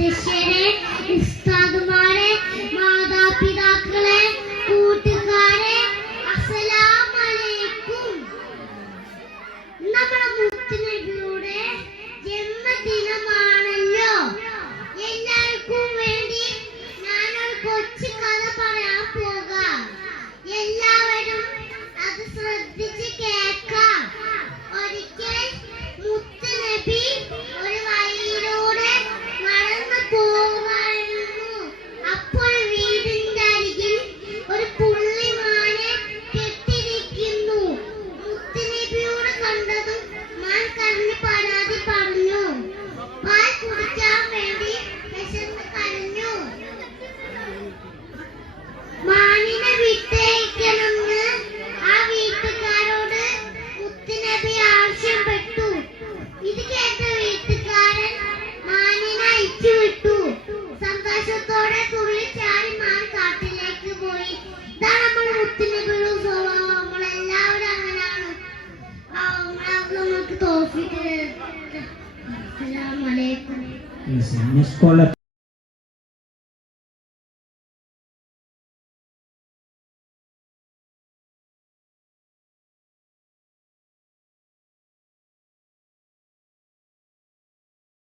അധ്യക്ഷരെ, ഉസ്താദുമാരെ, മാതാപിതാക്കളെ, കൂട്ടുകാരെ, അസ്സലാമു അലൈക്കും. നമ്മുടെ മുത്തുനബിയുടെ ജന്മദിനമാണല്ലോ. എല്ലാവർക്കും വേണ്ടി ഞാനൊരു കൊച്ചു കഥ പറയാൻ പോകാം. എല്ലാവരും അത് ശ്രദ്ധിച്ച് കേൾക്കാം. ഒരിക്കൽ മുത്തുനബി ഒരു വഴിയിലൂടെ നടന്നു പോവുകയായിരുന്നു. അപ്പോൾ വീടിന്റെ അരികിൽ ഒരു പുള്ളിമാനെ കെട്ടിയിരിക്കുന്നു. മുത്തുനബിയോട് കണ്ടതും മാൻ കരഞ്ഞ് പരാതി പറഞ്ഞു. പാൽ കുടിക്കാൻ വേണ്ടി വിശന്ന് കരഞ്ഞു. മാനിനെ വിട്ടയക്കണമെന്ന് ആ വീട്ടുകാരോട് മുത്തുനബി ആവശ്യപ്പെട്ടു. ഇത് കേട്ട വീട്ടുകാരൻ മാനിനെ അയച്ചു വിട്ടു. സന്തോഷത്തോടെ തുള്ളിച്ചാടി മാൻ കാട്ടിലേക്ക് പോയി. ഇതാണ് നമ്മുടെ മുത്തുനബിയുടെ സ്വഭാവം. നമ്മളെല്ലാവരും അങ്ങനെയാണ്. നമുക്ക് തോഫീക്ക്. അസ്സലാമു അലൈക്കും.